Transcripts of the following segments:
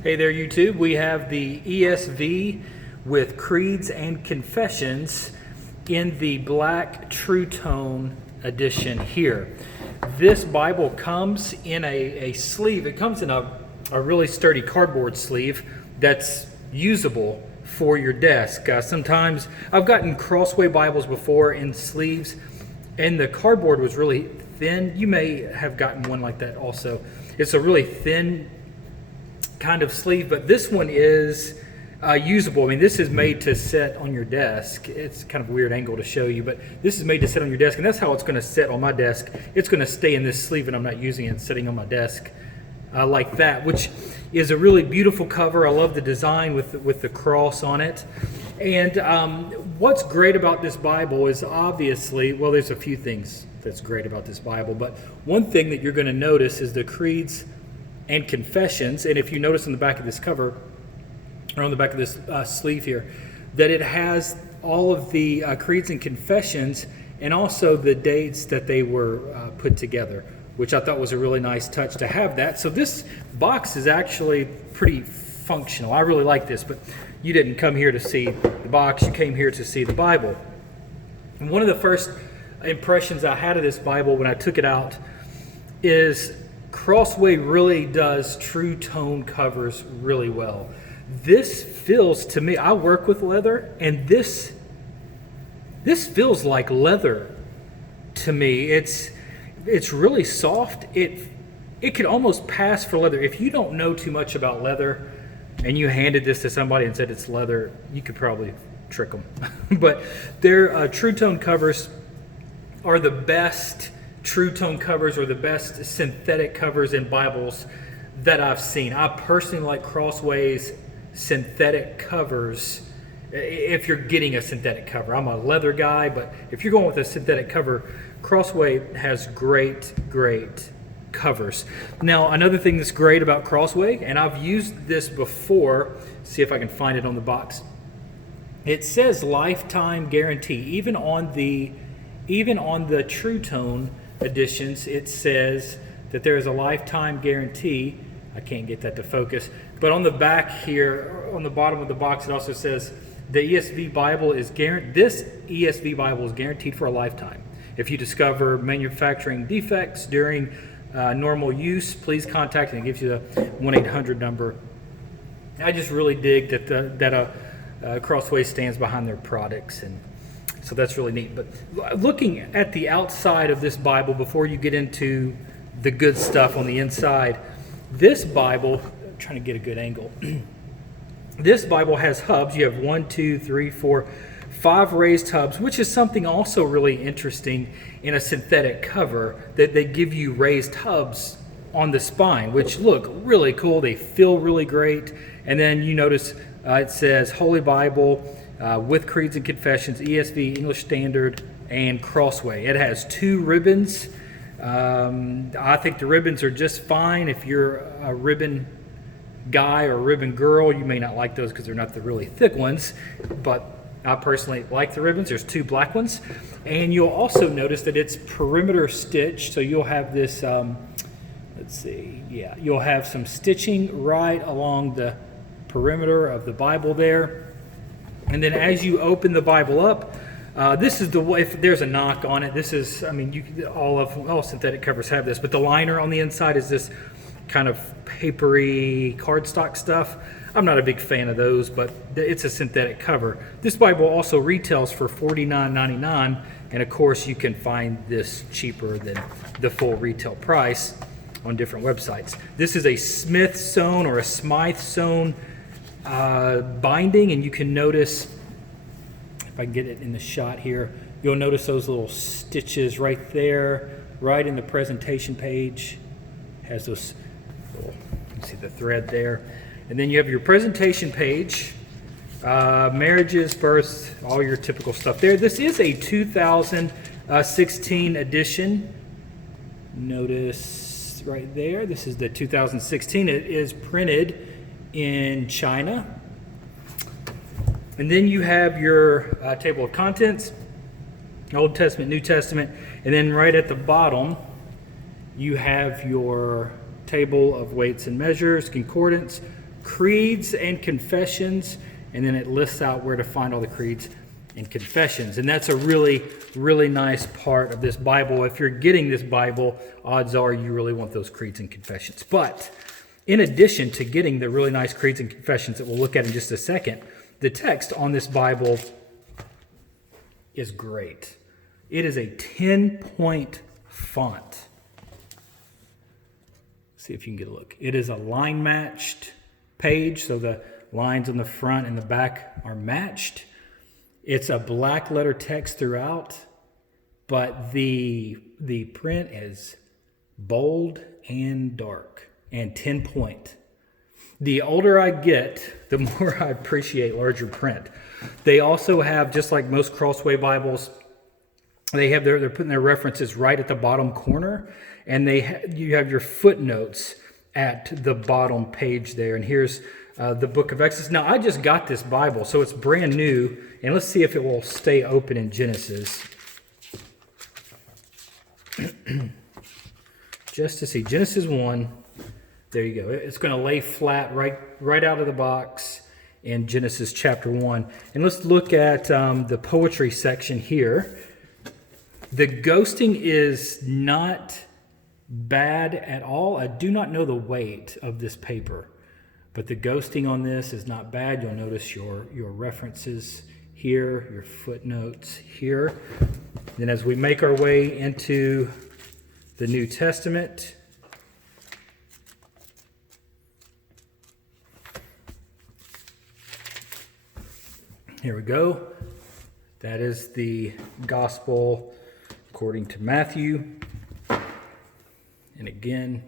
Hey there, YouTube. We have the ESV with Creeds and Confessions in the black True Tone edition here. This Bible comes in a sleeve. It comes in a really sturdy cardboard sleeve that's usable for your desk. Sometimes I've gotten Crossway Bibles before in sleeves, and the cardboard was really thin. You may have gotten one like that also. It's a really thin kind of sleeve, but this one is usable. I mean, this is made to sit on your desk. It's kind of a weird angle to show you, but this is made to sit on your desk, and that's how it's going to sit on my desk. It's going to stay in this sleeve, and I'm not using it sitting on my desk like that, which is a really beautiful cover. I love the design with the cross on it. And what's great about this Bible is obviously, well, there's a few things that's great about this Bible, but one thing that you're going to notice is the Creeds and Confessions. And if you notice on the back of this cover, or on the back of this sleeve here, that it has all of the Creeds and Confessions and also the dates that they were put together, which I thought was a really nice touch to have that. So this box is actually pretty functional. I really like this, but you didn't come here to see the box, you came here to see the Bible. And one of the first impressions I had of this Bible when I took it out is Crossway really does True Tone covers really well. This feels to me, I work with leather, and this feels like leather to me. It's really soft. It could almost pass for leather. If you don't know too much about leather and you handed this to somebody and said it's leather, you could probably trick them. But their True Tone covers are the best True Tone covers, or the best synthetic covers in Bibles that I've seen. I personally like Crossway's synthetic covers. If you're getting a synthetic cover, I'm a leather guy, but if you're going with a synthetic cover, Crossway has great covers. Now, another thing that's great about Crossway, and I've used this before, see if I can find it on the box. It says lifetime guarantee. Even on the True Tone editions, it says that there is a lifetime guarantee. I can't get that to focus, but on the back here, on the bottom of the box, it also says the ESV Bible is this ESV Bible is guaranteed for a lifetime. If you discover manufacturing defects during normal use, please contact, and it gives you the 1-800 number. I just really dig that Crossway stands behind their products, and so that's really neat. But looking at the outside of this Bible before you get into the good stuff on the inside, this Bible, I'm trying to get a good angle. This Bible has hubs. You have 1, 2, 3, 4, 5 raised hubs, which is something also really interesting in a synthetic cover, that they give you raised hubs on the spine, which look really cool. They feel really great. And then you notice it says Holy Bible with Creeds and Confessions, ESV, English Standard, and Crossway. It has 2 ribbons. I think the ribbons are just fine. If you're a ribbon guy or ribbon girl, you may not like those because they're not the really thick ones, but I personally like the ribbons. There's 2 black ones, and you'll also notice that it's perimeter stitched, so you'll have this, you'll have some stitching right along the perimeter of the Bible there. And then as you open the Bible up, this is the way, if there's a knock on it, this is, I mean, all synthetic covers have this, but the liner on the inside is this kind of papery cardstock stuff. I'm not a big fan of those, but it's a synthetic cover. This Bible also retails for $49.99, and of course you can find this cheaper than the full retail price on different websites. This is a Smith sewn or a Smythe sewn binding, and you can notice, if I can get it in the shot here, you'll notice those little stitches right there, right in the presentation page. Has those little, you can see the thread there. And then you have your presentation page, marriages, births, all your typical stuff there. This is a 2016 edition. Notice right there, this is the 2016. It is printed in China. And then you have your table of contents, Old Testament, New Testament, and then right at the bottom you have your table of weights and measures, concordance, creeds and confessions, and then it lists out where to find all the creeds and confessions. And that's a really, really nice part of this Bible. If you're getting this Bible, odds are you really want those creeds and confessions. But in addition to getting the really nice creeds and confessions that we'll look at in just a second, the text on this Bible is great. It is a 10-point font. See if you can get a look. It is a line-matched page, so the lines on the front and the back are matched. It's a black letter text throughout, but the print is bold and dark and 10-point. The older I get, the more I appreciate larger print. They also have, just like most Crossway Bibles, they're putting their references right at the bottom corner, and you have your footnotes at the bottom page there. And here's the book of Exodus. Now, I just got this Bible, so it's brand new, and let's see if it will stay open in Genesis. Just to see. Genesis 1. There you go. It's going to lay flat right out of the box in Genesis chapter 1. And let's look at the poetry section here. The ghosting is not bad at all. I do not know the weight of this paper, but the ghosting on this is not bad. You'll notice your references here, your footnotes here. Then as we make our way into the New Testament, here we go. That is the gospel according to Matthew. And again,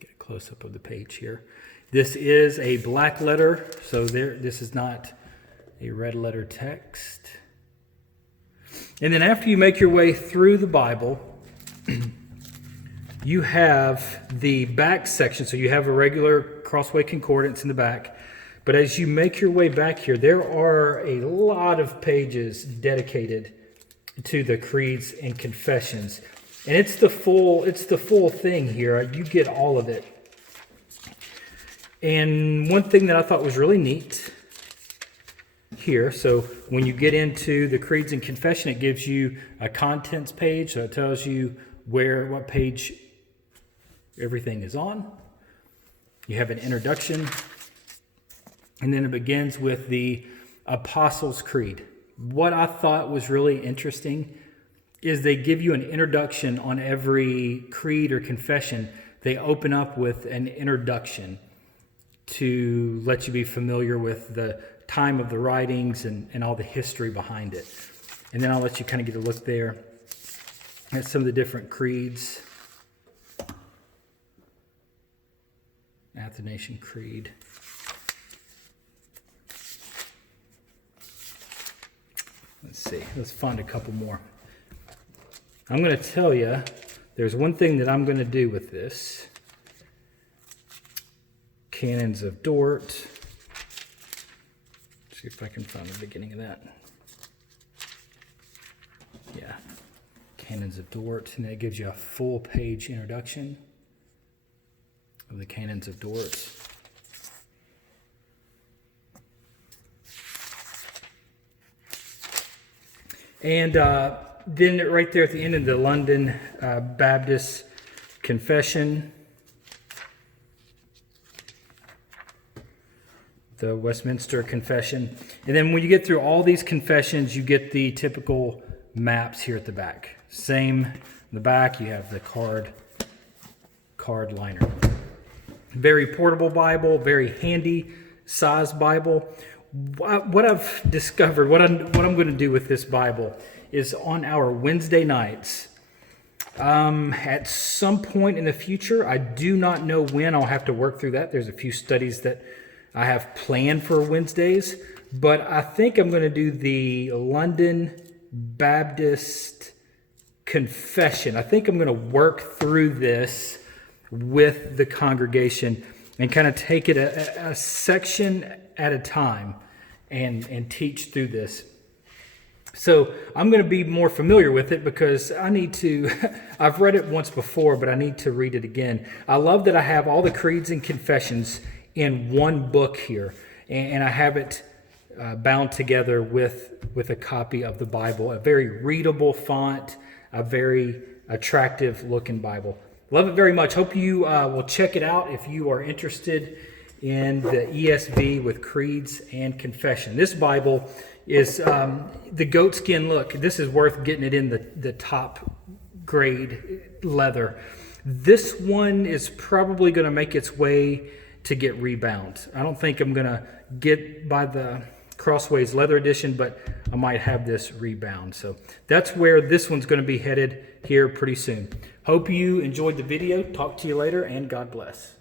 get a close-up of the page here. This is a black letter, so this is not a red letter text. And then after you make your way through the Bible, you have the back section. So you have a regular Crossway Concordance in the back. But as you make your way back here, there are a lot of pages dedicated to the creeds and confessions. And it's the full thing here. You get all of it. And one thing that I thought was really neat here, so when you get into the creeds and confession, it gives you a contents page, so it tells you what page everything is on. You have an introduction, and then it begins with the Apostles' Creed. What I thought was really interesting is they give you an introduction on every creed or confession. They open up with an introduction to let you be familiar with the time of the writings and all the history behind it. And then I'll let you kind of get a look there at some of the different creeds. Athanasian Creed. Let's see. Let's find a couple more. I'm going to tell you, there's one thing that I'm going to do with this. Canons of Dort. See if I can find the beginning of that. Yeah. Canons of Dort. And that gives you a full page introduction of the Canons of Dort. And then right there at the end of the London Baptist Confession, the Westminster Confession. And then when you get through all these confessions, you get the typical maps here at the back. Same in the back, you have the card liner. Very portable Bible, very handy size Bible. What I've discovered, what I'm going to do with this Bible is on our Wednesday nights, at some point in the future, I do not know when, I'll have to work through that. There's a few studies that I have planned for Wednesdays, but I think I'm going to do the London Baptist Confession. I think I'm going to work through this with the congregation and kind of take it a section at a time and teach through this. So I'm going to be more familiar with it because I need to, I've read it once before, but I need to read it again. I love that I have all the creeds and confessions in one book here, and I have it bound together with a copy of the Bible, a very readable font, a very attractive looking Bible. Love it very much. Hope you will check it out if you are interested in the ESV with creeds and confession. This Bible is the goatskin look. This is worth getting it in the top grade leather. This one is probably going to make its way to get rebound. I don't think I'm going to get by the Crossways leather edition, but I might have this rebound. So that's where this one's going to be headed here pretty soon. Hope you enjoyed the video. Talk to you later, and God bless.